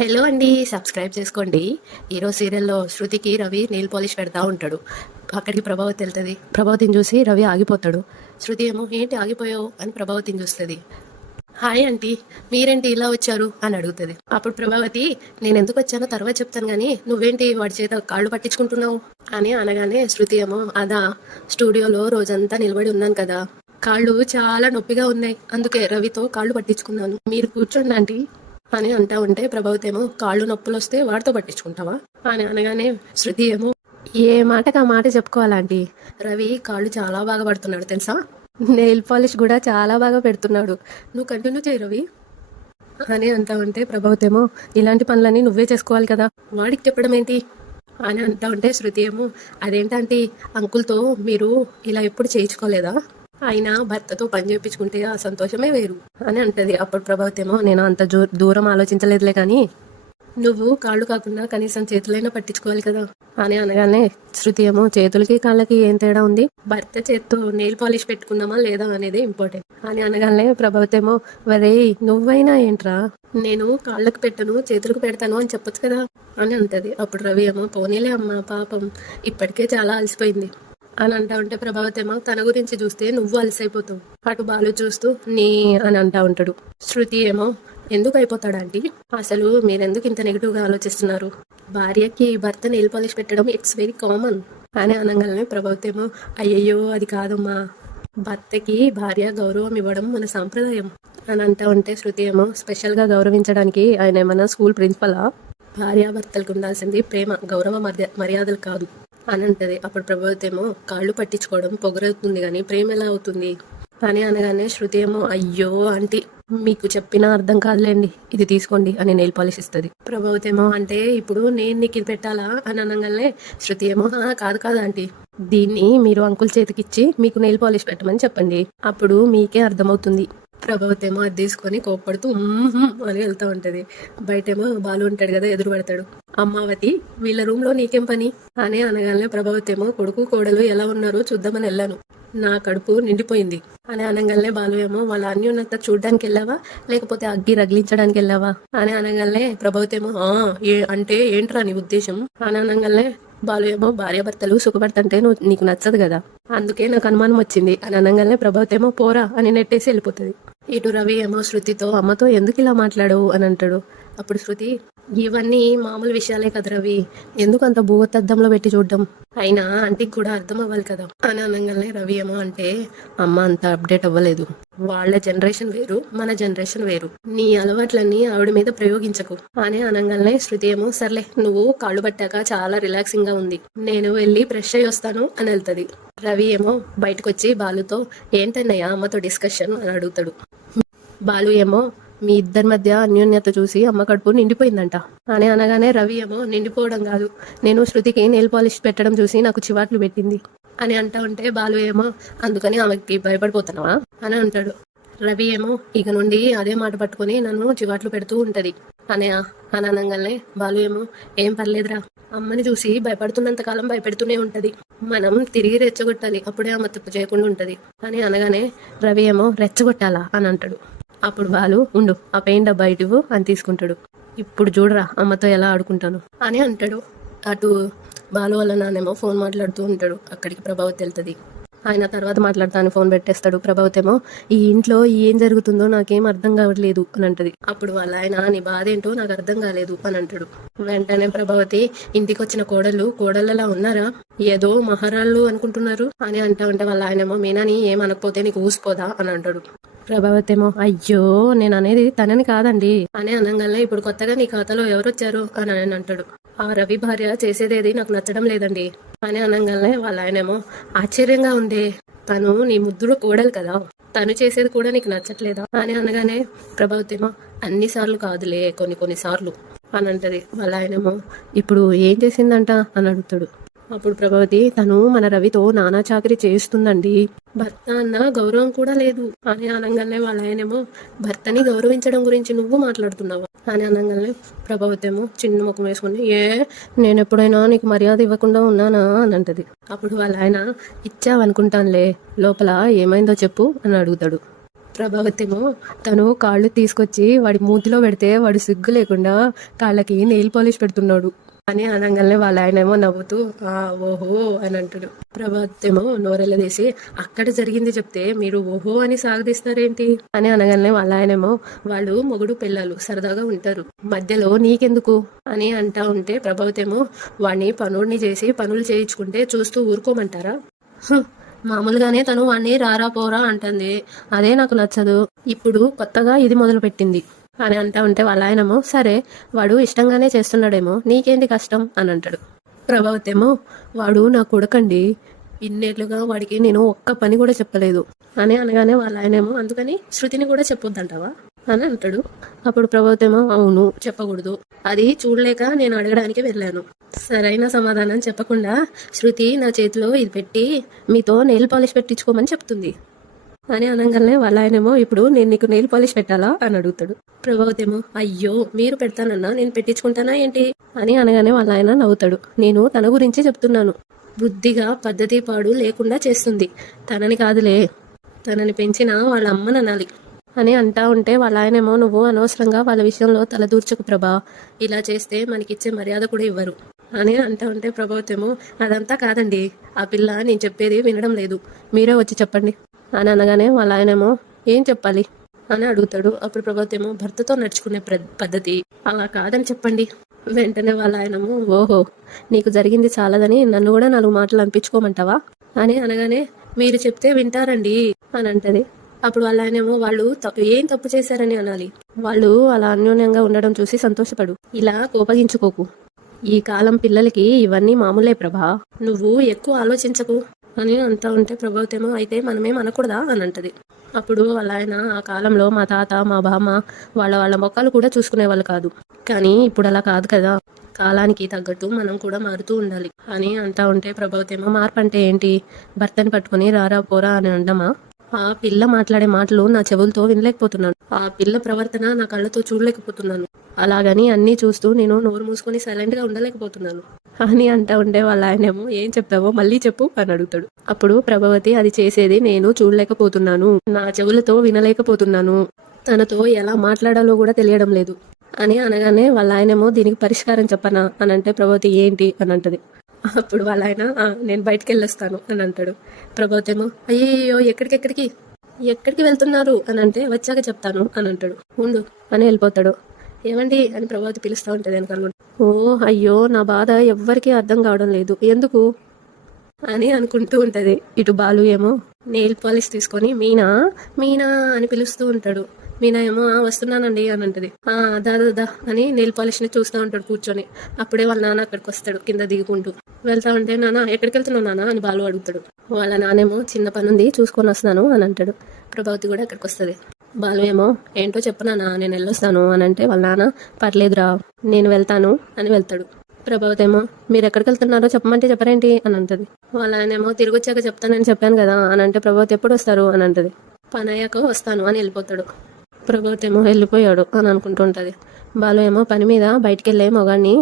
Hello అండి, subscribe చేసుకోండి. ఈరోజు సీరియల్లో శృతికి రవి నెయిల్ పాలిష్ పెడతా ఉంటాడు. అక్కడికి ప్రభావతి వెళ్తుంది. ప్రభావతిని చూసి రవి ఆగిపోతాడు. శృతి ఏమో ఏంటి ఆగిపోయావు అని ప్రభావతిని చూస్తుంది. హాయ్ ఆంటీ, మీరేంటి ఇలా వచ్చారు అని అడుగుతుంది. అప్పుడు ప్రభావతి నేను ఎందుకు వచ్చానో తర్వాత చెప్తాను కానీ నువ్వేంటి వాడి చేత కాళ్ళు పట్టించుకుంటున్నావు అని అనగానే శృతి ఏమో అదా స్టూడియోలో రోజంతా నిలబడి ఉన్నాను కదా, కాళ్ళు చాలా నొప్పిగా ఉన్నాయి, అందుకే రవితో కాళ్ళు పట్టించుకున్నాను, మీరు కూర్చోండి ఆంటీ అని అంటా ఉంటే ప్రభావతి ఏమో కాళ్ళు నొప్పులు వస్తే వాడితో పట్టించుకుంటావా అని అనగానే శృతి ఏమో ఏ మాటకు ఆ మాట చెప్పుకోవాలంటీ, రవి కాళ్ళు చాలా బాగా పడుతున్నాడు తెలుసా, నెయిల్ పాలిష్ కూడా చాలా బాగా పెడుతున్నాడు, నువ్వు కంటిన్యూ చేయి రవి అని అంటా ఉంటే ప్రభావతి ఏమో ఇలాంటి పనులన్నీ నువ్వే చేసుకోవాలి కదా, వాడికి చెప్పడం ఏంటి అని అంటా ఉంటే శృతి ఏమో అదేంటంటే అంకుల్తో మీరు ఇలా ఎప్పుడు చేయించుకోలేదా, అయినా భర్తతో పని చేయించుకుంటే ఆ సంతోషమే వేరు అని అంటది. అప్పుడు ప్రభావతి ఏమో నేను అంత దూరం ఆలోచించలేదులే కానీ నువ్వు కాళ్ళు కాకుండా కనీసం చేతులైనా పట్టించుకోవాలి కదా అని అనగానే శృతి ఏమో చేతులకి కాళ్ళకి ఏం తేడా ఉంది, భర్త చేత్తో నెయిల్ పాలిష్ పెట్టుకుందామా లేదా అనేది ఇంపార్టెంట్ అని అనగానే ప్రభావతి ఏమో వరే నువ్వైనా ఏంట్రా, నేను కాళ్ళకు పెట్టను చేతులకు పెడతాను అని చెప్పొచ్చు కదా అని అంటది. అప్పుడు రవి ఏమో పోనీలే అమ్మ పాపం ఇప్పటికే చాలా అలసిపోయింది అని అంటా ఉంటే ప్రభావతి ఏమో తన గురించి చూస్తే నువ్వు అలసైపోతావు, అటు బాలు చూస్తూ నీ అని అంటా ఉంటాడు. శృతి ఏమో ఎందుకు అయిపోతాడంటే అసలు మీరెందుకు ఇంత నెగిటివ్గా ఆలోచిస్తున్నారు, భార్యకి భర్త నెయిల్ పాలిష్ పెట్టడం ఇట్స్ వెరీ కామన్ అని అనగానే ప్రభావతి ఏమో అయ్యయ్యో అది కాదమ్మా, భర్తకి భార్య గౌరవం ఇవ్వడం మన సాంప్రదాయం అని అంటా ఉంటే శృతి ఏమో స్పెషల్గా గౌరవించడానికి ఆయన ఏమన్నా స్కూల్ ప్రిన్సిపలా, భార్యాభర్తలకు ఉండాల్సింది ప్రేమ గౌరవ మర్యాదలు కాదు అని అంటది. అప్పుడు ప్రభావతి ఏమో కాళ్ళు పట్టించుకోవడం పొగరవుతుంది కానీ ప్రేమ ఎలా అవుతుంది అని అనగానే శృతి ఏమో అయ్యో ఆంటీ మీకు చెప్పినా అర్థం కాదులేండి, ఇది తీసుకోండి అని నెయిల్ పాలిష్ ఇస్తుంది. ప్రభావతి ఏమో అంటే ఇప్పుడు నేను నీకు ఇది పెట్టాలా అని అనగానే శృతి ఏమో కాదు కాదు ఆంటీ, దీన్ని మీరు అంకుల్ చేతికిచ్చి మీకు నెయిల్ పాలిష్ పెట్టమని చెప్పండి, అప్పుడు మీకే అర్థమవుతుంది. ప్రభావతి ఏమో అది తీసుకొని కోప్పడుతూ అని వెళ్తూ ఉంటది. బయటేమో బాలు ఉంటాడు కదా, ఎదురు పడతాడు. అమ్మావతి వీళ్ళ రూమ్ లో నీకేం పని అని అనగానే ప్రభావతి ఏమో కొడుకు కోడలు ఎలా ఉన్నారో చూద్దామని వెళ్ళాను, నా కడుపు నిండిపోయింది అని అనగానే బాలు ఏమో వాళ్ళ అన్యోన్యత చూడడానికి వెళ్ళావా లేకపోతే అగ్గి రగిలించడానికి వెళ్ళావా అని అనగానే ప్రభావతి ఏమో అంటే ఏంట్రా నీ ఉద్దేశం అని అనగానే బాలు ఏమో భార్యాభర్తలు సుఖపడుతుంటే నీకు నచ్చదు కదా, అందుకే నాకు అనుమానం వచ్చింది అని అనగానే ప్రభావతి ఏమో పోరా అని నెట్టేసి వెళ్ళిపోతుంది. ఇటు రవి ఏమో శృతితో అమ్మతో ఎందుకు ఇలా మాట్లాడవు అని అంటాడు. అప్పుడు శృతి ఇవన్నీ మామూలు విషయాలే కదా రవి, ఎందుకు అంత భూగతద్దంలో పెట్టి చూడడం, అయినా ఆంటీకి కూడా అర్థం అవ్వాలి కదా అని అనగానే రవి ఏమో అంటే అమ్మ అంత అప్డేట్ అవ్వలేదు, వాళ్ళ జనరేషన్ వేరు మన జనరేషన్ వేరు, నీ అలవాట్లన్నీ ఆవిడ మీద ప్రయోగించకు అని అనగానే శృతి ఏమో సర్లే నువ్వు కాళ్ళు పట్టాక చాలా రిలాక్సింగ్ గా ఉంది, నేను వెళ్ళి ఫ్రెష్ అయ్యి వస్తాను అని వెళ్తుంది. రవి ఏమో బయటకు వచ్చి బాలుతో ఏంటన్నయ్య అమ్మతో డిస్కషన్ అని అడుగుతాడు. బాలు ఏమో మీ ఇద్దరి మధ్య అన్యోన్యత చూసి అమ్మ కడుపు నిండిపోయిందంట అని అనగానే రవి ఏమో నిండిపోవడం కాదు, నేను శృతికి నెయిల్ పాలిష్ పెట్టడం చూసి నాకు చివాట్లు పెట్టింది అని అంటా ఉంటే బాలు ఏమో అందుకని ఆమెకి భయపడిపోతున్నావా అని అంటాడు. రవి ఏమో ఇక నుండి అదే మాట పట్టుకుని నన్ను చివాట్లు పెడుతూ ఉంటది అని అనగానే బాలు ఏమో ఏం పర్లేదురా, అమ్మని చూసి భయపడుతున్నంత కాలం భయపెడుతూనే ఉంటది, మనం తిరిగి రెచ్చగొట్టాలి అప్పుడే ఆమె తప్పు చేయకుండా ఉంటది అని అనగానే రవి ఏమో రెచ్చగొట్టాలా అని అంటాడు. అప్పుడు బాలు ఉండు ఆ పెయింట్ డబ్బా ఇటువు అని తీసుకుంటాడు, ఇప్పుడు చూడరా అమ్మతో ఎలా ఆడుకుంటాను అని అంటాడు. అటు బాలు వాళ్ళ నానేమో ఫోన్ మాట్లాడుతూ ఉంటాడు. అక్కడికి ప్రభావతి వెళ్తుంది. ఆయన తర్వాత మాట్లాడతాను ఫోన్ పెట్టేస్తాడు. ప్రభావతి ఏమో ఈ ఇంట్లో ఏం జరుగుతుందో నాకేం అర్థం కావట్లేదు అని అంటది. అప్పుడు వాళ్ళ ఆయన నీ బాధ ఏంటో నాకు అర్థం కాలేదు అని అంటాడు. వెంటనే ప్రభావతి ఇంటికి వచ్చిన కోడళ్ళలా ఉన్నారా, ఏదో మహారాళ్ళు అనుకుంటున్నారు అని అంటా ఉంటే వాళ్ళ ఆయనేమో మీనాని ఏమనకపోతే నీకు ఊసిపోదా అని అంటాడు. ప్రభావతి ఏమో అయ్యో నేను అనేది తనని కాదండి అని అనగానే ఇప్పుడు కొత్తగా నీ ఖాతాలో ఎవరు వచ్చారు అని ఆయన అంటాడు. ఆ రవి భార్య చేసేదేది నాకు నచ్చడం లేదండి అని అనగానే వాళ్ళ ఆయనేమో ఆశ్చర్యంగా ఉందే, తను నీ ముద్దుడు కోడలు కదా, తను చేసేది కూడా నీకు నచ్చట్లేదా అని అనగానే ప్రభావతి ఏమో అన్నిసార్లు కాదులే కొన్ని సార్లు అని అంటది. వాళ్ళ ఆయనేమో ఇప్పుడు ఏం చేసిందంట అని అడుగుతాడు. అప్పుడు ప్రభావతి తను మన రవితో నానా చాకరీ చేస్తుందండి, భర్త అన్న గౌరవం కూడా లేదు అని అనగానే వాళ్ళ ఆయనేమో భర్తని గౌరవించడం గురించి నువ్వు మాట్లాడుతున్నావా అని అనగానే ప్రభావతి ఏమో చిన్న ముఖం వేసుకుని నేను ఎప్పుడైనా నీకు మర్యాద ఇవ్వకుండా ఉన్నానా అని అంటది. అప్పుడు వాళ్ళ ఆయన ఇచ్చావనుకుంటానులే లోపల ఏమైందో చెప్పు అని అడుగుతాడు. ప్రభావతేమో తను కాళ్ళు తీసుకొచ్చి వాడి మూతిలో పెడితే వాడు సిగ్గు లేకుండా కాళ్ళకి నెయిల్ పాలిష్ పెడుతున్నాడు అని అనగానే వాళ్ళ ఆయనేమో నవ్వుతూ ఓహో అని అంటాడు. ప్రభావతేమో నోరెళ్ళదీసి అక్కడ జరిగింది చెప్తే మీరు ఓహో అని సాగదీస్తారేంటి అని అనగానే వాళ్ళ ఆయనేమో వాళ్ళు మొగుడు పిల్లలు సరదాగా ఉంటారు, మధ్యలో నీకెందుకు అని అంటా ఉంటే ప్రభావతేమో వాడిని పనుడిని చేసి పనులు చేయించుకుంటే చూస్తూ ఊరుకోమంటారా, మామూలుగానే తను వాడిని రారా పోరా అంటుంది, అదే నాకు నచ్చదు, ఇప్పుడు కొత్తగా ఇది మొదలు పెట్టింది అని అంటా ఉంటే వాళ్ళ ఆయనేమో సరే వాడు ఇష్టంగానే చేస్తున్నాడేమో నీకేంటి కష్టం అని అంటాడు. ప్రభావతేమో వాడు నా కొడుకండి, ఇన్నేళ్లుగా వాడికి నేను ఒక్క పని కూడా చెప్పలేదు అని అనగానే వాళ్ళ ఆయనేమో అందుకని శృతిని కూడా చెప్పొద్దంటావా అని అంటాడు. అప్పుడు ప్రభావతేమో అవును చెప్పకూడదు, అది చూడలేక నేను అడగడానికి వెళ్ళాను, సరైన సమాధానం చెప్పకుండా శృతి నా చేతిలో ఇది పెట్టి మీతో నెయిల్ పాలిష్ పెట్టించుకోమని చెప్తుంది అని అనగానే వాళ్ళ ఆయనేమో ఇప్పుడు నేను నీకు నెయిల్ పాలిష్ పెట్టాలా అని అడుగుతాడు. ప్రభావతేమో అయ్యో మీరు పెడతానన్నా నేను పెట్టించుకుంటానా ఏంటి అని అనగానే వాళ్ళ ఆయన నవ్వుతాడు. నేను తన గురించి చెప్తున్నాను, బుద్ధిగా పద్ధతి పాడు లేకుండా చేస్తుంది, తనని కాదులే తనని పెంచిన వాళ్ళ అమ్మననాలి అని అంటా ఉంటే వాళ్ళ ఆయనేమో నువ్వు అనవసరంగా వాళ్ళ విషయంలో తలదూర్చకు ప్రభా, ఇలా చేస్తే మనకిచ్చే మర్యాద కూడా ఇవ్వరు అని అంటా ఉంటే ప్రభావతేమో అదంతా కాదండి, ఆ పిల్ల నేను చెప్పేది వినడం లేదు, మీరే వచ్చి చెప్పండి అని అనగానే వాళ్ళ ఆయనేమో ఏం చెప్పాలి అని అడుగుతాడు. అప్పుడు ప్రభావతేమో భర్తతో నడుచుకునే పద్ధతి అలా కాదని చెప్పండి. వెంటనే వాళ్ళ ఆయనము ఓహో నీకు జరిగింది చాలదని నన్ను కూడా 4 మాటలు అనిపించుకోమంటావా అని అనగానే మీరు చెప్తే వింటారండి అని అంటది. అప్పుడు వాళ్ళ ఆయనేమో వాళ్ళు ఏం తప్పు చేశారని అనాలి, వాళ్ళు అలా అన్యోన్యంగా ఉండడం చూసి సంతోషపడు, ఇలా కోపగించుకోకు, ఈ కాలం పిల్లలకి ఇవన్నీ మామూలే ప్రభా, నువ్వు ఎక్కువ ఆలోచించకు అని అంటా ఉంటే ప్రభావతేమో అయితే మనమేం అనకూడదా అని అంటది. అప్పుడు వాళ్ళ ఆయన ఆ కాలంలో మా తాత మా బామ్మ వాళ్ళ మొక్కలు కూడా చూసుకునేవాళ్ళు కాదు, కానీ ఇప్పుడు అలా కాదు కదా, కాలానికి తగ్గట్టు మనం కూడా మారుతూ ఉండాలి అని అంటా ఉంటే ప్రభావతేమో మార్పు అంటే ఏంటి, భర్తని పట్టుకుని రారా పోరా అని అండమా, ఆ పిల్ల మాట్లాడే మాటలు నా చెవులతో వినలేకపోతున్నాను, ఆ పిల్ల ప్రవర్తన నా కళ్ళతో చూడలేకపోతున్నాను, అలాగని అన్నీ చూస్తూ నేను నోరు మూసుకొని సైలెంట్గా ఉండలేకపోతున్నాను అని అంటా ఉంటే వాళ్ళ ఆయనేమో ఏం చెప్తావో మళ్ళీ చెప్పు అని అడుగుతాడు. అప్పుడు ప్రభావతి అది చేసేది నేను చూడలేకపోతున్నాను, నా చెవులతో వినలేకపోతున్నాను, తనతో ఎలా మాట్లాడాలో కూడా తెలియడం లేదు అని అనగానే వాళ్ళ ఆయనేమో దీనికి పరిష్కారం చెప్పనా అని అంటే ప్రభావతి ఏంటి అని అంటది. అప్పుడు వాళ్ళ ఆయన నేను బయటికి వెళ్ళొస్తాను అని అంటాడు. ప్రభావతేమో అయ్యో ఎక్కడికి వెళ్తున్నారు అని అంటే వచ్చాక చెప్తాను అని అంటాడు. ఉండు అని వెళ్ళిపోతాడు. ఏమండి అని ప్రభావతి పిలుస్తూ ఉంటుంది వెనకాల. ఓ అయ్యో నా బాధ ఎవ్వరికీ అర్థం కావడం లేదు ఎందుకు అని అనుకుంటూ ఉంటది. ఇటు బాలు ఏమో నెయిల్ పాలిష్ తీసుకొని మీనా మీనా అని పిలుస్తూ ఉంటాడు. మీనా ఏమో వస్తున్నానండి అని అంటది. దా అని నెయిల్ పాలిష్ని చూస్తూ ఉంటాడు కూర్చొని. అప్పుడే వాళ్ళ నాన్న అక్కడికి వస్తాడు కింద దిగుకుంటూ. వెళ్తా ఉంటే నాన్న ఎక్కడికి వెళ్తున్నావు నాన్న అని బాలు అడుగుతాడు. వాళ్ళ నానేమో చిన్న పని ఉంది చూసుకొని వస్తున్నాను అని అంటాడు. ప్రభావతి కూడా అక్కడికి వస్తుంది. బాలు ఏమో ఏంటో చెప్పు నాన్న నేను వెళ్ళొస్తాను అని అంటే వాళ్ళ నాన్న పర్లేదురా నేను వెళ్తాను అని వెళ్తాడు. ప్రభావతి ఏమో మీరు ఎక్కడికి వెళ్తున్నారో చెప్పమంటే చెప్పరేంటి అని అంటది. వాళ్ళ ఆయనేమో తిరిగి వచ్చాక చెప్తానని చెప్పాను కదా అని అంటే ప్రభావతి ఎప్పుడు వస్తారు అని అంటది. పని అయ్యాక వస్తాను అని వెళ్ళిపోతాడు. ప్రభావతి ఏమో వెళ్ళిపోయాడు అని అనుకుంటూ ఉంటుంది. బాలు ఏమో పని మీద బయటికి వెళ్ళే మొగాన్ని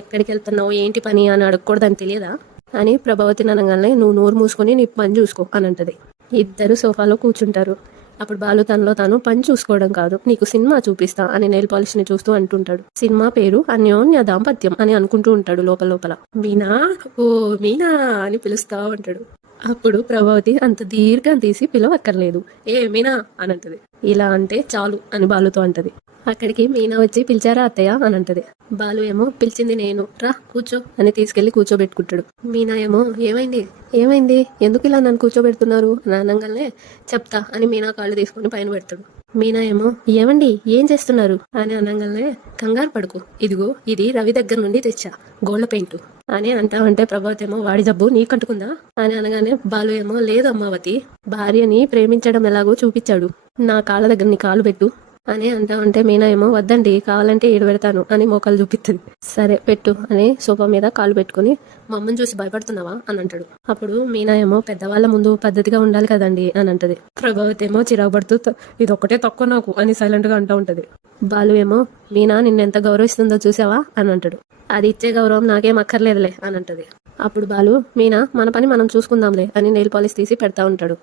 ఎక్కడికి వెళ్తున్నావు ఏంటి పని అని అడగకూడదని తెలియదా అని ప్రభావతిని అనగానే నువ్వు నోరు మూసుకొని నీ పని చూసుకో అని అంటది. ఇద్దరు సోఫాలో కూర్చుంటారు. అప్పుడు బాలు తనలో తాను పని చూసుకోవడం కాదు నీకు సినిమా చూపిస్తా అని నెయిల్ పాలిష్ ని చూస్తూ అంటుంటాడు. సినిమా పేరు అన్యోన్య దాంపత్యం అని అనుకుంటూ ఉంటాడు లోపల. మీనా ఓ మీనా అని పిలుస్తా ఉంటాడు. అప్పుడు ప్రభావతి అంత దీర్ఘం తీసి పిలవక్కర్లేదు ఏ మీనా అని అంటది. ఇలా అంటే చాలు అని బాలుతో అంటది. అక్కడికి మీనా వచ్చి పిలిచారా అత్తయ్య అని అంటది. బాలు ఏమో పిలిచింది నేను రా కూర్చో అని తీసుకెళ్లి కూర్చోబెట్టుకుంటాడు. మీనా ఏమో ఏమైంది ఎందుకు ఇలా నన్ను కూర్చోబెడుతున్నారు అని అనగానే చెప్తా అని మీనా కాళ్ళు తీసుకొని పైన పెడతాడు. మీనా ఏమో ఏమండి ఏం చేస్తున్నారు అని అనగానే కంగారు పడుకో ఇదిగో ఇది రవి దగ్గర నుండి తెచ్చా గోళ్ల పెయింట్ అని అంటా ఉంటే ప్రభావతి ఏమో వాడి జబ్బు నీకంటుకుందా అని అనగానే బాలు ఏమో లేదు అమ్మావతి భార్యని ప్రేమించడం ఎలాగో చూపించాడు నా కాళ్ళ దగ్గర నీ కాలు పెట్టు అని అంటా ఉంటే మీనా ఏమో వద్దండి కావాలంటే ఈడు పెడతాను అని మోకాలు చూపిస్తుంది. సరే పెట్టు అని సోఫా మీద కాలు పెట్టుకుని మా అమ్మని చూసి భయపడుతున్నావా అని అంటాడు. అప్పుడు మీనా ఏమో పెద్దవాళ్ళ ముందు పద్ధతిగా ఉండాలి కదండి అని అంటది. ప్రభావతి ఏమో చిరాకుపడుతూ ఇదొక్కటే తక్కువ నాకు అని సైలెంట్ గా అంటూ ఉంటది. బాలు ఏమో మీనా నిన్నెంత గౌరవిస్తుందో చూసావా అని అంటాడు. అది ఇచ్చే గౌరవం నాకేం అక్కర్లేదులే అని అంటది. అప్పుడు బాలు మీనా మన పని మనం చూసుకుందాంలే అని నెయిల్ పాలిష్ తీసి పెడతా ఉంటాడు.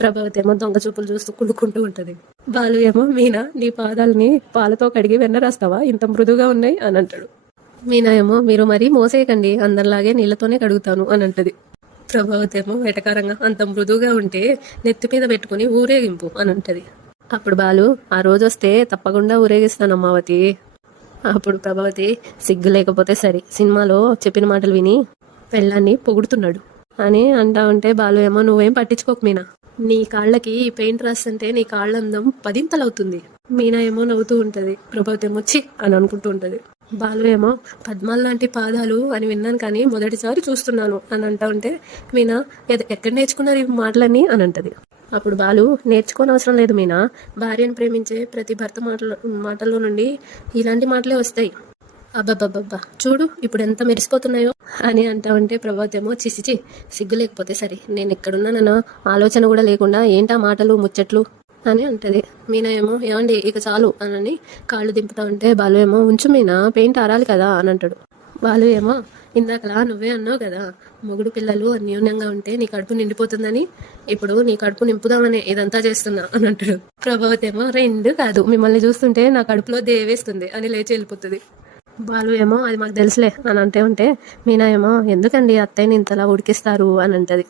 ప్రభావతి ఏమో దొంగ చూపులు చూస్తూ కుళ్ళుకుంటూ ఉంటది. బాలు ఏమో మీనా నీ పాదాలని పాలతో కడిగి వెన్న రాస్తావా ఇంత మృదుగా ఉన్నాయి అని అంటాడు. మీనా ఏమో మీరు మరీ మోసేయకండి అందరిలాగే నీళ్ళతోనే కడుగుతాను అని అంటది. ప్రభావతి ఏమో వెటకారంగా అంత మృదువుగా ఉంటే నెత్తి మీద పెట్టుకుని ఊరేగింపు అని అంటది. అప్పుడు బాలు ఆ రోజు వస్తే తప్పకుండా ఊరేగిస్తాను అమ్మావతి. అప్పుడు ప్రభావతి సిగ్గు లేకపోతే సరే సినిమాలో చెప్పిన మాటలు విని పెళ్ళాన్ని పొగుడుతున్నాడు అని అంటా ఉంటే బాలు ఏమో నువ్వేం పట్టించుకోకు మీనా, నీ కాళ్ళకి పెయింట్ రాస్తుంటే నీ కాళ్ళందం పదింతలవుతుంది. మీనా ఏమో నవ్వుతూ ఉంటది. ప్రభావతి ఏమో చి అని అనుకుంటూ ఉంటది. బాలు ఏమో పద్మాల లాంటి పాదాలు అని విన్నాను కానీ మొదటిసారి చూస్తున్నాను అని అంటా ఉంటే మీనా ఎక్కడ నేర్చుకున్నారు ఈ మాటలని అని అంటది. అప్పుడు బాలు నేర్చుకోనవసరం లేదు మీనా, భార్యను ప్రేమించే ప్రతి భర్త మాటల్లో నుండి ఇలాంటి మాటలే వస్తాయి. అబ్బబ్బబ్బబ్బా చూడు ఇప్పుడు ఎంత మెరిసిపోతున్నాయో అని అంటా ఉంటే ప్రభావతి ఏమో చిసిచి సిగ్గు లేకపోతే సరే నేను ఎక్కడున్నానన్న ఆలోచన కూడా లేకుండా ఏంటా మాటలు ముచ్చట్లు అని అంటది. మీనా ఏమో ఏమండి ఇక చాలు అని కాళ్ళు దింపుతా ఉంటే బాలు ఏమో ఉంచు మీనా పెయింట్ ఆరాలి కదా అని అంటాడు. బాలు ఏమో ఇందాకలా నువ్వే అన్నావు కదా మొగుడు పిల్లలు అన్యోన్యంగా ఉంటే నీ కడుపు నిండిపోతుందని, ఇప్పుడు నీ కడుపు నింపుదామని ఇదంతా చేస్తున్నా అని అంటాడు. ప్రభావతి ఏమో రెండు కాదు మిమ్మల్ని చూస్తుంటే నా కడుపులో దేవేస్తుంది అని లేచి వెళ్ళిపోతుంది. బాలు ఏమో అది మాకు తెలుసులే అని ఉంటే మీనా ఏమో ఎందుకండి అత్తయ్యని ఇంతలా ఉడికిస్తారు అని అంటది.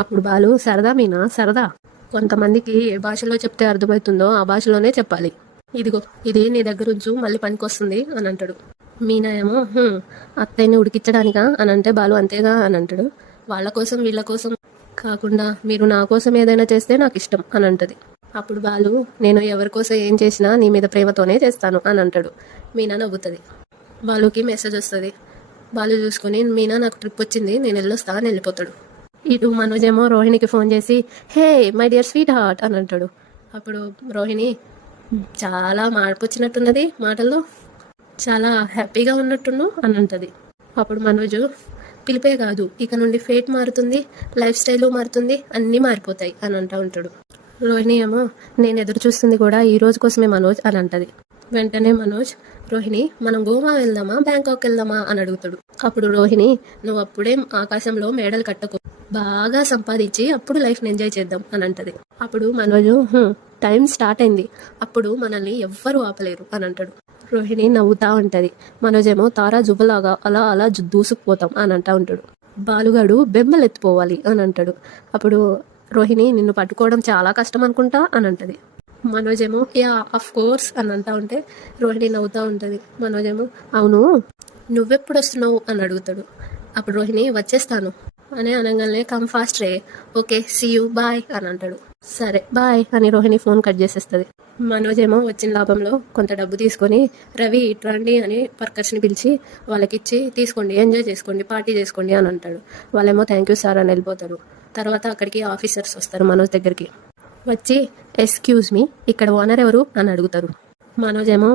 అప్పుడు బాలు సరదా మీనా సరదా, కొంతమందికి ఏ భాషలో చెప్తే అర్థమవుతుందో ఆ భాషలోనే చెప్పాలి, ఇదిగో ఇది నీ దగ్గర ఉంచు మళ్ళీ పనికొస్తుంది అని అంటాడు. మీనా ఏమో అత్తయ్యని ఉడికించడానికా అని అంటే బాలు అంతేగా అని అంటాడు. వాళ్ళ కోసం వీళ్ళ కోసం కాకుండా మీరు నా కోసం ఏదైనా చేస్తే నాకు ఇష్టం అని అంటది. అప్పుడు బాలు నేను ఎవరి కోసం ఏం చేసినా నీ మీద ప్రేమతోనే చేస్తాను అని అంటాడు. మీనా నవ్వుతుంది. బాలుకి మెసేజ్ వస్తుంది. బాలు చూసుకొని మీనా నాకు ట్రిప్ వచ్చింది నేను వెళ్ళొస్తా అని వెళ్ళిపోతాడు. ఇటు మనోజ్ ఏమో రోహిణికి ఫోన్ చేసి hey my dear sweet heart అని అంటాడు. అప్పుడు రోహిణి చాలా మార్పు వచ్చినట్టున్నది మాటల్లో, చాలా హ్యాపీగా ఉన్నట్టును అని అంటది. అప్పుడు మనోజు పిలిపే కాదు ఇక నుండి ఫేట్ మారుతుంది, లైఫ్ స్టైల్ మారుతుంది, అన్నీ మారిపోతాయి అని అంటూ ఉంటాడు. రోహిణి ఏమో నేను ఎదురు చూస్తుంది కూడా ఈ రోజు కోసమే మనోజ్ అని అంటది. వెంటనే మనోజ్ రోహిణి మనం గోవా వెళ్దామా బ్యాంకాక్ వెళ్దామా అని అడుగుతాడు. అప్పుడు రోహిణి నువ్వు అప్పుడే ఆకాశంలో మేడలు కట్టకు, బాగా సంపాదించి అప్పుడు లైఫ్ని ఎంజాయ్ చేద్దాం అని అంటది. అప్పుడు మనోజు టైం స్టార్ట్ అయింది, అప్పుడు మనల్ని ఎవ్వరూ ఆపలేరు అని అంటాడు. రోహిణి నవ్వుతా ఉంటది. మనోజేమో తారా జుబ్బలాగా అలా అలా దూసుకుపోతాం అని అంటా ఉంటాడు. బాలుగాడు బెమ్మలు ఎత్తిపోవాలి అని అంటాడు. అప్పుడు రోహిణి నిన్ను పట్టుకోవడం చాలా కష్టం అనుకుంటా అని అంటది. మనోజేమో యా ఆఫ్ కోర్స్ అని అంటా ఉంటే రోహిణి నవ్వుతూ ఉంటుంది. మనోజేమో అవును నువ్వెప్పుడు వస్తున్నావు అని అడుగుతాడు. అప్పుడు రోహిణి వచ్చేస్తాను అని అనగానే కమ్ ఫాస్ట్ రే, ఓకే సీ యూ బాయ్ అని అంటాడు. సరే బాయ్ అని రోహిణి ఫోన్ కట్ చేసేస్తుంది. మనోజేమో వచ్చిన లాభంలో కొంత డబ్బు తీసుకొని రవి ఇట్రండి అని వర్కర్స్ని పిలిచి వాళ్ళకిచ్చి తీసుకోండి ఎంజాయ్ చేసుకోండి పార్టీ చేసుకోండి అని అంటాడు. వాళ్ళేమో థ్యాంక్ యూ సార్ అని వెళ్ళిపోతారు. తర్వాత అక్కడికి ఆఫీసర్స్ వస్తారు మనోజ్ దగ్గరికి. వచ్చి ఎక్స్క్యూజ్ మీ ఇక్కడ ఓనర్ ఎవరు అని అడుగుతారు. మనోజ్ ఏమో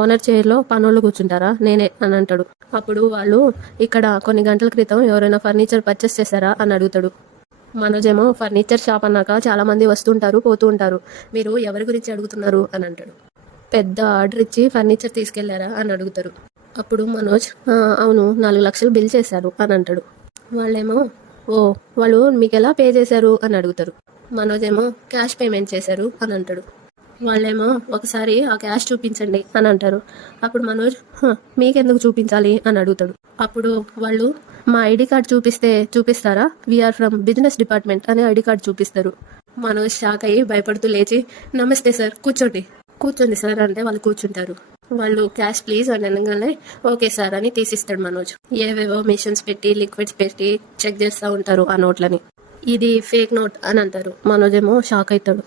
ఓనర్ చైర్లో పనులు కూర్చుంటారా నేనే అని అంటాడు. అప్పుడు వాళ్ళు ఇక్కడ కొన్ని గంటల క్రితం ఎవరైనా ఫర్నిచర్ పర్చేస్ చేశారా అని అడుగుతాడు. మనోజ్ ఏమో ఫర్నిచర్ షాప్ అన్నాక చాలా మంది వస్తుంటారు పోతూ ఉంటారు, మీరు ఎవరి గురించి అడుగుతున్నారు అని అంటాడు. పెద్ద ఆర్డర్ ఇచ్చి ఫర్నిచర్ తీసుకెళ్లారా అని అడుగుతారు. అప్పుడు మనోజ్ అవును 4 లక్షలు బిల్ చేశారు అని అంటాడు. వాళ్ళేమో ఓ వాళ్ళు మీకు ఎలా పే చేశారు అని అడుగుతారు. మనోజ్ ఏమో క్యాష్ పేమెంట్ చేశారు అని అంటాడు. వాళ్ళేమో ఒకసారి ఆ క్యాష్ చూపించండి అని అంటారు. అప్పుడు మనోజ్ మీకెందుకు చూపించాలి అని అడుగుతాడు. అప్పుడు వాళ్ళు మా ఐడి కార్డ్ చూపిస్తారా, వీఆర్ ఫ్రమ్ బిజినెస్ డిపార్ట్మెంట్ అని ఐడి కార్డ్ చూపిస్తారు. మనోజ్ షాక్ అయ్యి భయపడుతూ లేచి నమస్తే సార్ కూర్చోండి సార్ అంటే వాళ్ళు కూర్చుంటారు. వాళ్ళు క్యాష్ ప్లీజ్ అని అనగానే ఓకే సార్ అని తీసిస్తాడు మనోజ్. ఏవేవో మిషన్స్ పెట్టి లిక్విడ్స్ పెట్టి చెక్ చేస్తూ ఉంటారు ఆ నోట్లని. ఇది ఫేక్ నోట్ అని అంటారు. మనోజ్ ఏమో షాక్ అవుతాడు.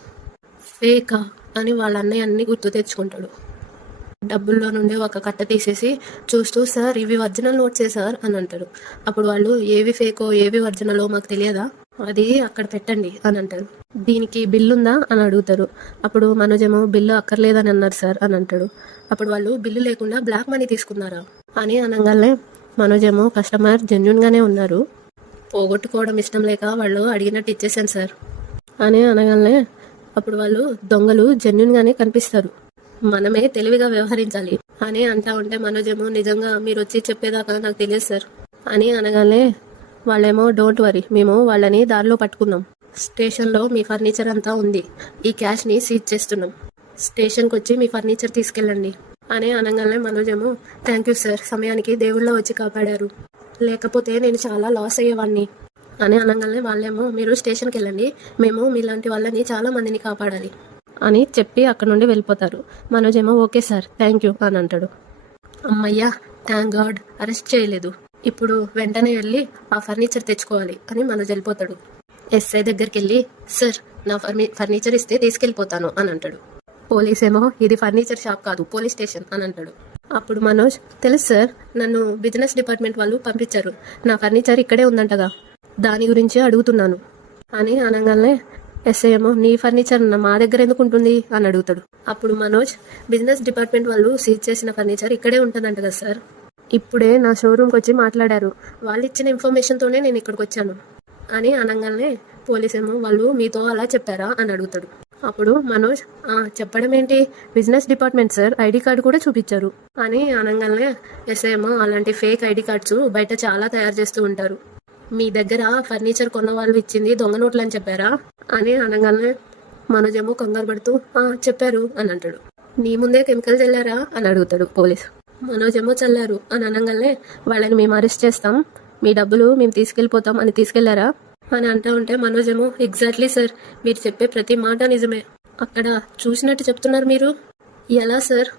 ఫేకా అని వాళ్ళ అన్నయ్య అన్ని గుర్తు తెచ్చుకుంటాడు. డబ్బుల్లో నుండి ఒక కట్ట తీసేసి చూస్తూ సార్ ఇవి ఒరిజినల్ నోట్సే సార్ అని అంటారు. అప్పుడు వాళ్ళు ఏవి ఫేకో ఏవి ఒరిజినలో మాకు తెలియదా, అది అక్కడ పెట్టండి అని అంటారు. దీనికి బిల్లు ఉందా అని అడుగుతారు. అప్పుడు మనోజేమో బిల్లు అక్కర్లేదని అన్నారు సార్ అని అంటాడు. అప్పుడు వాళ్ళు బిల్లు లేకుండా బ్లాక్ మనీ తీసుకున్నారా అని అనగానే మనోజేమో కస్టమర్ జెన్యున్గానే ఉన్నారు, పోగొట్టుకోవడం ఇష్టం లేక వాళ్ళు అడిగినట్టు ఇచ్చేసాను సార్ అని అనగానే అప్పుడు వాళ్ళు దొంగలు జెన్యున్గానే కనిపిస్తారు, మనమే తెలివిగా వ్యవహరించాలి అని అంటా ఉంటే మనోజేమో నిజంగా మీరు వచ్చి చెప్పేదాకా నాకు తెలియదు సార్ అని అనగానే వాళ్ళేమో డోంట్ వరీ మేము వాళ్ళని దారిలో పట్టుకున్నాం, స్టేషన్లో మీ ఫర్నిచర్ అంతా ఉంది, ఈ క్యాష్ని సీజ్ చేస్తున్నాం, స్టేషన్కి వచ్చి మీ ఫర్నిచర్ తీసుకెళ్ళండి అని అనగానే మనోజ్ ఏమో థ్యాంక్ యూ సార్, సమయానికి దేవుళ్ళ వచ్చి కాపాడారు, లేకపోతే నేను చాలా లాస్ అయ్యేవాడిని అని అనగానే వాళ్ళేమో మీరు స్టేషన్కి వెళ్ళండి, మేము మీలాంటి వాళ్ళని చాలా మందిని కాపాడాలి అని చెప్పి అక్కడ నుండి వెళ్ళిపోతారు. మనోజ్ ఏమో ఓకే సార్, థ్యాంక్ యూ అని అంటాడు. అమ్మయ్యా, థ్యాంక్ గాడ్ అరెస్ట్ చేయలేదు, ఇప్పుడు వెంటనే వెళ్ళి ఆ ఫర్నిచర్ తెచ్చుకోవాలి అని మనోజ్ వెళ్ళిపోతాడు. ఎస్ఐ దగ్గరికి వెళ్ళి సార్ నా ఫర్నిచర్ ఇస్తే తీసుకెళ్ళిపోతాను అని అంటాడు. పోలీస్ ఏమో ఇది ఫర్నిచర్ షాప్ కాదు, పోలీస్ స్టేషన్ అని అంటాడు. అప్పుడు మనోజ్ తెలుసు సార్, నన్ను బిజినెస్ డిపార్ట్మెంట్ వాళ్ళు పంపించారు, నా ఫర్నిచర్ ఇక్కడే ఉందంటగా, దాని గురించి అడుగుతున్నాను అని అనగానే ఎస్ఐ ఏమో నీ ఫర్నిచర్ మా దగ్గర ఎందుకు ఉంటుంది అని అడుగుతాడు. అప్పుడు మనోజ్ బిజినెస్ డిపార్ట్మెంట్ వాళ్ళు సీజ్ చేసిన ఫర్నిచర్ ఇక్కడే ఉంటుందంట కదా సార్, ఇప్పుడే నా షోరూమ్కి వచ్చి మాట్లాడారు, వాళ్ళు ఇచ్చిన ఇన్ఫర్మేషన్తోనే నేను ఇక్కడికి వచ్చాను అని అనగానే పోలీస్ ఏమో వాళ్ళు మీతో అలా చెప్పారా అని అడుగుతాడు. అప్పుడు మనోజ్ చెప్పడం ఏంటి, business department sir, ID card కూడా చూపించారు అని అనగానే ఎస్ఐ ఏమో అలాంటి ఫేక్ ఐడి కార్డ్స్ బయట చాలా తయారు చేస్తూ ఉంటారు, మీ దగ్గర ఫర్నిచర్ కొన్న వాళ్ళు ఇచ్చింది దొంగ నోట్లు అని చెప్పారా అని అనగానే మనోజ్ ఏమో కంగారు పడుతూ చెప్పారు అని అంటాడు. నీ ముందే కెమికల్ చల్లారా అని అడుగుతాడు పోలీస్. మనోజ్ ఏమో చల్లారు అని అనగానే వాళ్ళని మేము అరెస్ట్ చేస్తాం, మీ డబ్బులు మేము తీసుకెళ్ళిపోతాం అని తీసుకెళ్లారా అని అంటూ ఉంటే మనోజ్ ఏమో ఎగ్జాక్ట్లీ సార్, మీరు చెప్పే ప్రతి మాట నిజమే, అక్కడ చూసినట్టు చెప్తున్నారు మీరు, ఎలా సార్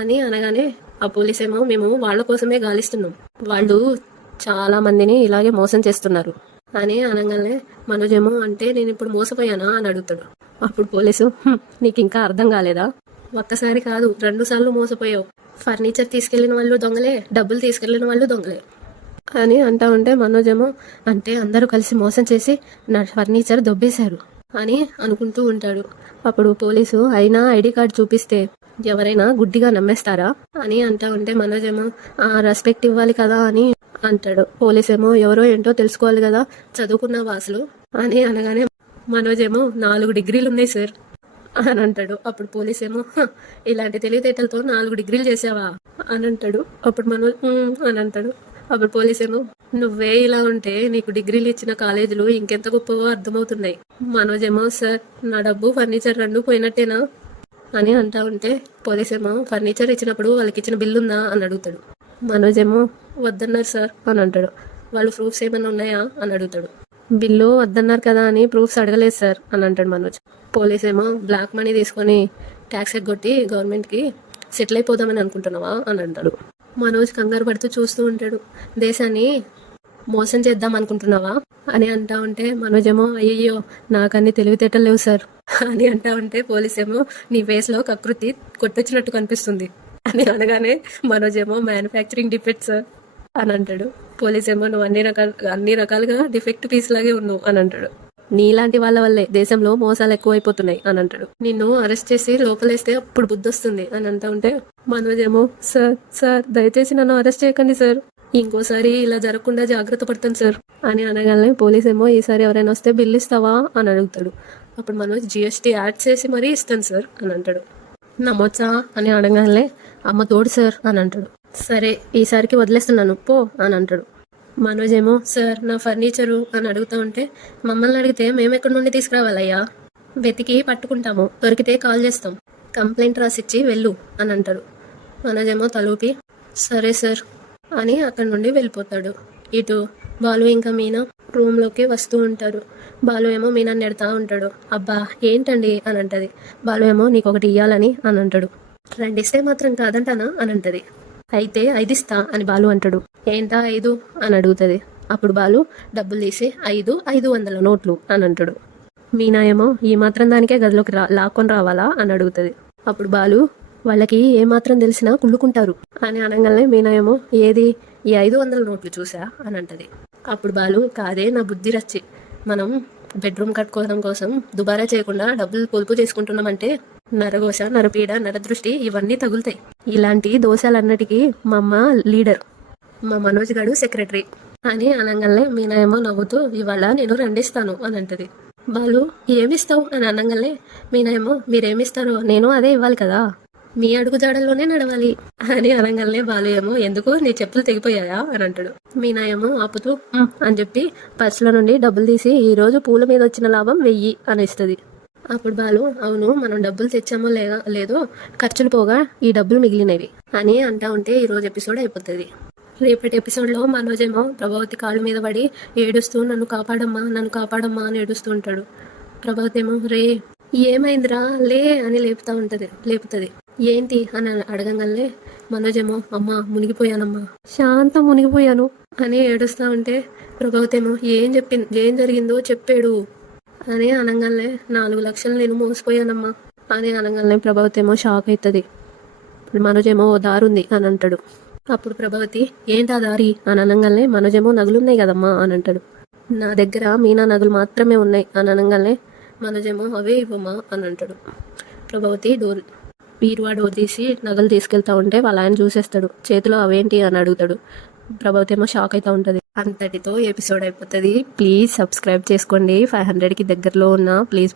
అని అనగానే ఆ పోలీస్ ఏమో మేము వాళ్ళ కోసమే గాలిస్తున్నాం, వాళ్ళు చాలా మందిని ఇలాగే మోసం చేస్తున్నారు అని అనగానే మనోజ్ ఏమో అంటే నేను ఇప్పుడు మోసపోయానా అని అడుగుతాడు. అప్పుడు పోలీసు నీకు ఇంకా అర్థం కాలేదా, ఒక్కసారి కాదు 2 సార్లు మోసపోయావు, ఫర్నిచర్ తీసుకెళ్లిన వాళ్ళు దొంగలే, డబ్బులు తీసుకెళ్లిన వాళ్ళు దొంగలే అని అంటా ఉంటే మనోజ్ ఏమో అంటే అందరూ కలిసి మోసం చేసి నా ఫర్నిచర్ దొబ్బేశారు అని అనుకుంటూ ఉంటాడు. అప్పుడు పోలీసు అయినా ఐడి కార్డు చూపిస్తే ఎవరైనా గుడ్డిగా నమ్మేస్తారా అని అంటా ఉంటే మనోజ్ ఏమో రెస్పెక్ట్ ఇవ్వాలి కదా అని అంటాడు. పోలీస్ ఏమో ఎవరో ఏంటో తెలుసుకోవాలి కదా, చదువుకున్న వాసులు అని అనగానే మనోజ్ ఏమో 4 డిగ్రీలు ఉన్నాయి సార్ అని అంటాడు. అప్పుడు పోలీస్ ఏమో ఇలాంటి తెలివితేటలతో 4 డిగ్రీలు చేసావా అని అంటాడు. అప్పుడు మనోజ్ అని అంటాడు. అప్పుడు పోలీస్ ఏమో నువ్వే ఇలా ఉంటే నీకు డిగ్రీలు ఇచ్చిన కాలేజీలు ఇంకెంత గొప్పవో అర్థమవుతున్నాయి. మనోజ్ ఏమో సార్ నా డబ్బు ఫర్నిచర్ 2 పోయినట్టేనా అని అంటా ఉంటే పోలీస్ ఏమో ఫర్నిచర్ ఇచ్చినప్పుడు వాళ్ళకి ఇచ్చిన బిల్లు ఉందా అని అడుగుతాడు. మనోజ్ ఏమో వద్దన్నారు సార్ అని అంటాడు. వాళ్ళు ప్రూఫ్స్ ఏమైనా ఉన్నాయా అని అడుగుతాడు. బిల్లు వద్దన్నారు కదా అని ప్రూఫ్స్ అడగలేదు సార్ అని అంటాడు మనోజ్. పోలీస్ ఏమో బ్లాక్ మనీ తీసుకొని ట్యాక్స్ ఎగ్గొట్టి గవర్నమెంట్కి సెటిల్ అయిపోదామని అనుకుంటున్నావా అని అంటాడు. మనోజ్ కంగారు పడుతూ చూస్తూ ఉంటాడు. దేశాన్ని మోసం చేద్దాం అనుకుంటున్నావా అని అంటా ఉంటే మనోజ్ ఏమో అయ్యయ్యో నాకన్నీ తెలివితేటలు లేవు సార్ అని అంటా ఉంటే పోలీస్ ఏమో నీ ఫేస్లో కకృతి కొట్టొచ్చినట్టు కనిపిస్తుంది అని అనగానే మనోజ్ ఏమో మ్యానుఫ్యాక్చరింగ్ డిఫెక్ట్ సార్ అని అంటాడు. పోలీస్ ఏమో నువ్వు అన్ని రకాలుగా డిఫెక్ట్ పీస్ లాగే ఉన్నావు అని అంటాడు. నీలాంటి వాళ్ళ వల్లే దేశంలో మోసాలు ఎక్కువైపోతున్నాయి అని అంటాడు. నిన్ను అరెస్ట్ చేసి లోపలేస్తే అప్పుడు బుద్ధి వస్తుంది అని అంటా ఉంటే మనోజ్ ఏమో సార్ దయచేసి నన్ను అరెస్ట్ చేయకండి సార్, ఇంకోసారి ఇలా జరగకుండా జాగ్రత్త పడతాను సార్ అని అనగానే పోలీస్ ఏమో ఈసారి ఎవరైనా వస్తే బిల్ ఇస్తావా అని అడుగుతాడు. అప్పుడు మనోజ్ GST యాడ్ చేసి మరీ ఇస్తాను సార్ అని అంటాడు. నమ్మొచ్చా అని అడగానే అమ్మ తోడు సార్ అని అంటాడు. సరే ఈసారికి వదిలేస్తున్నాను పో అని అంటాడు. మనోజ్ ఏమో సార్ నా ఫర్నిచరు అని అడుగుతూ ఉంటే మమ్మల్ని అడిగితే మేము ఎక్కడి నుండి తీసుకురావాలయ్యా, వెతికి పట్టుకుంటాము, దొరికితే కాల్ చేస్తాం, కంప్లైంట్ రాసిచ్చి వెళ్ళు అని అంటాడు. మనోజ్ ఏమో తలూపి సరే సార్ అని అక్కడి నుండి వెళ్ళిపోతాడు. ఇటు బాలు ఇంకా మీనా రూమ్లోకి వస్తూ ఉంటారు. బాలు ఏమో మీనాన్ని ఎడతా ఉంటాడు. అబ్బా ఏంటండి అని అంటది. బాలు ఏమో నీకు ఒకటి ఇయ్యాలని అని అంటాడు. 2 ఇస్తే మాత్రం కాదంటానా అని అంటది. అయితే 5 ఇస్తా అని బాలు అంటాడు. ఏంటా 5 అని అడుగుతుంది. అప్పుడు బాలు డబ్బులు తీసి 500 నోట్లు అని అంటాడు. మీనా ఏమో ఈ మాత్రం దానికే గదిలోకి లాక్కొని రావాలా అని అడుగుతుంది. అప్పుడు బాలు వాళ్ళకి ఏమాత్రం తెలిసినా కుళ్ళుకుంటారు అని అనగానే మీనా ఏమో ఏది ఈ 500 నోట్లు చూసా అని అంటది. అప్పుడు బాలు కాదే నా బుద్ధి రచ్చి, మనం బెడ్రూమ్ కట్టుకోవడం కోసం దుబారా చేయకుండా డబ్బులు పొదుపు చేసుకుంటున్నామంటే నరఘోష, నరపీడ, నరదృష్టి ఇవన్నీ తగులుతాయి. ఇలాంటి దోషాలన్నిటికీ మా అమ్మ లీడర్, మా మనోజ్ గారు సెక్రటరీ అని అనగానే మీనా ఏమో నవ్వుతూ ఇవాళ నేను 2 ఇస్తాను అని అంటది. బాలు ఏమిస్తావు అని అనగానే మీనా ఏమో మీరేమిస్తారో నేను అదే ఇవ్వాలి కదా, మీ అడుగు జాడల్లోనే నడవాలి అని అనగానే బాలు ఏమో ఎందుకు నీ చెప్పులు తెగిపోయాయా అని అంటాడు. మీనా ఏమో ఆపుతూ అని చెప్పి పర్సులో నుండి డబ్బులు తీసి ఈ రోజు పూల మీద వచ్చిన లాభం 1000 అని ఇస్తుంది. అప్పుడు బాలు, అవును మనం డబ్బులు తెచ్చామో లేదో ఖర్చులు పోగా ఈ డబ్బులు మిగిలినవి అని అంటా ఉంటే ఈరోజు ఎపిసోడ్ అయిపోతుంది. రేపటి ఎపిసోడ్లో మనోజ్ ఏమో ప్రభావతి కాళ్ళ మీద పడి ఏడుస్తూ నన్ను కాపాడమ్మా అని ఏడుస్తూ ఉంటాడు. ప్రభావతి ఏమో రే ఏమైందిరా లే అని లేపుతుంది. ఏంటి అని అడగంగానే మనోజ్ ఏమో అమ్మా మునిగిపోయానమ్మా, శాంతం మునిగిపోయాను అని ఏడుస్తూ ఉంటే ప్రభావతి ఏమో ఏం జరిగిందో చెప్పాడు అని అనగానే 4 లక్షలు నేను మోసపోయానమ్మా అని అనగానే ప్రభావతి ఏమో షాక్ అవుతుంది. మనోజ్ ఏమో ఓ దారి ఉంది అని అంటాడు. అప్పుడు ప్రభావతి ఏంటా దారి అని అనగానే మనోజ్ ఏమో నగలున్నాయి కదమ్మా అని అంటాడు. నా దగ్గర మీనా నగలు మాత్రమే ఉన్నాయి అని అనగానే మనోజ్ ఏమో అవే ఇవ్వమ్మా అని అంటాడు. ప్రభావతి బీరువా డోర్ తీసి నగలు తీసుకెళ్తా ఉంటే వాళ్ళ ఆయన చూసేస్తాడు. చేతిలో అవేంటి అని అడుగుతాడు. ప్రభావతి ఏమో షాక్ అవుతూ ఉంటుంది. అంతటితో ఎపిసోడ్ అయిపోతుంది. ప్లీజ్ సబ్స్క్రైబ్ చేసుకోండి. 500కి దగ్గరలో ఉన్న ప్లీజ్